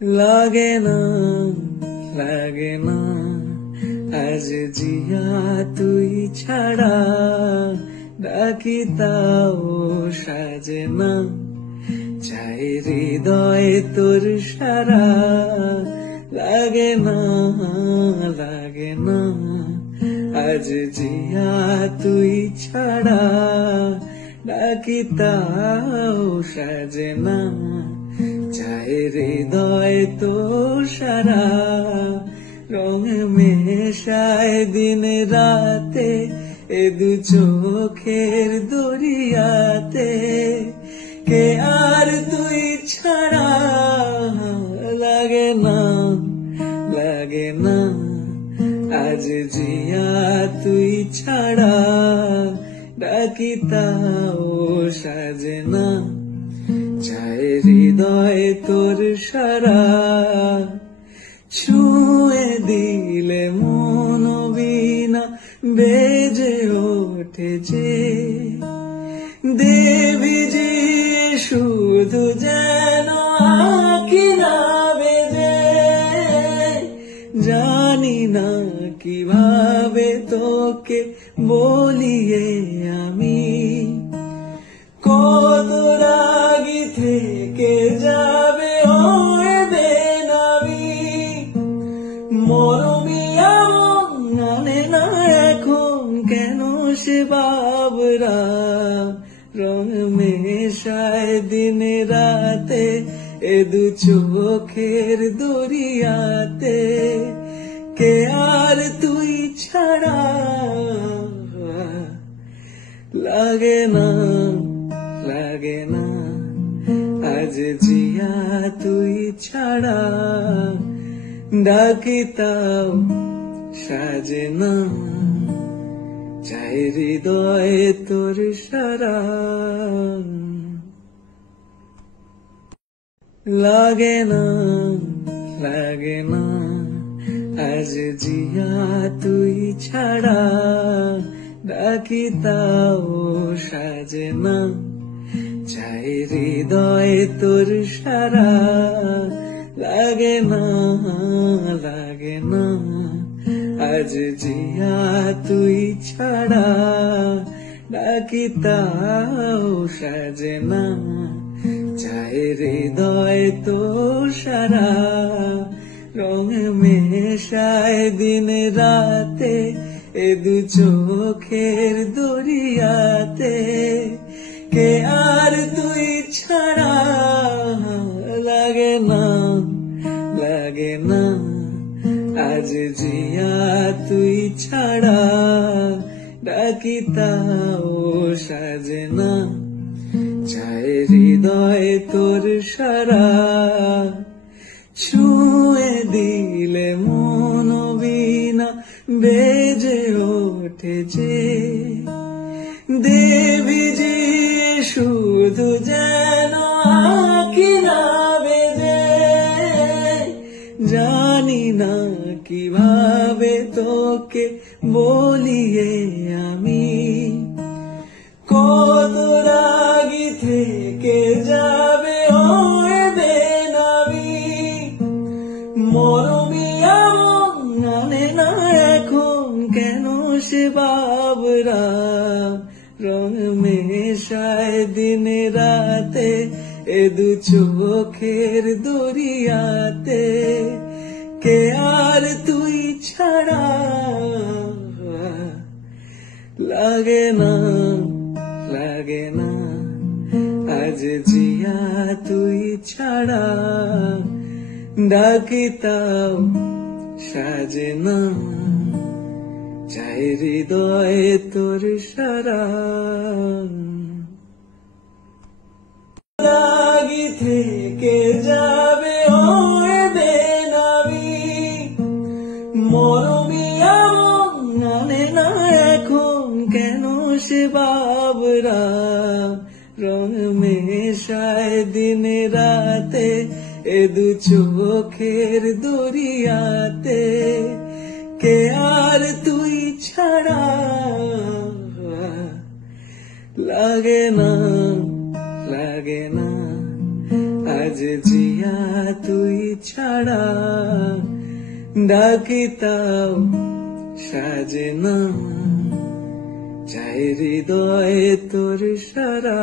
লাগে না লাগে না আজ জিয়া তুই ছাড়া, ডাকি তাও সাজে না, চাই হৃদয় তোর সারা। লাগে না আজ জিয়া তুই ছাড়া, ডাকি তাও সাজে না, চাই হৃদয় তোর সারা। রং মেশায় দিন রাতে এ দু চোখের দরিয়াতে, কে আর তুই ছাড়া। লাগে না আজ জিয়া তুই ছাড়া, ডাকি তাও সাজে না, চাই হৃদয় তোর সারা। ছুঁয়ে দিলে মন বিনা বেজে ওঠে যে, দেবী যে শুধু যেন আঁকি না বেজে। জানি না কিভাবে তোকে বলিয়ে আমি, কত রাগি থেকে যাবে ওই বেনামি। মরমিয়া জানে না এখন কেন সে বাবরা, রং মেশায় দিন রাতে এ দু চোখের দরিয়াতে, কে আর তুই ছাড়া। লাগে না আজ জিয়া তুই ছাড়া, ডাকি তাও সাজে না, চাই হৃদয় তোর সারা। লাগে না আজ জিয়া তুই ছাড়া, ডাকি তাও সাজে না, চাই হৃদয় তোর সারা। লাগে না আজ জিয়া তুই ছাড়া, ডাকি তাও সাজে না, চাই হৃদয় তোর সারা। রং মেশায় দিন রাতে এ দু চোখের দরিয়াতে, কে আর তুই ছাড়া। লাগে না আজ জিয়া তুই ছাড়া, ডাকি তাও সাজে না, চাই হৃদয় তোর সারা। ছুঁয়ে দিলে মন বিনা বেজে ওঠে যে, দেবী যে শুধু যেন আঁকি না বেজে। জানি না কিভাবে তোকে বলিয়ে আমি, কত রাগি থেকে যাবে ওই বেনামি। মরমিয়া জানে না এখন কেন সে বাবরা, রং মেশায় দিন রাতে এ দু চোখের দরিয়াতে, কে আর তুই ছাড়া। লাগে না আজ জিয়া তুই ছাড়া, ডাকি তাও সাজে না, চাই হৃদয় তোর সারা। রাগি থেকে যাবে ওই বেনামি। মরমিয়া জানে না এখন কেন সে বাবরা, রং মেশায় দিন রাতে এ দু চোখের দরিয়াতে, কে আর তুই ছাড়া। লাগে না আজ জিয়া তুই ছাড়া ডাকি তাও সাজে না, চাই হৃদয় তোর সারা।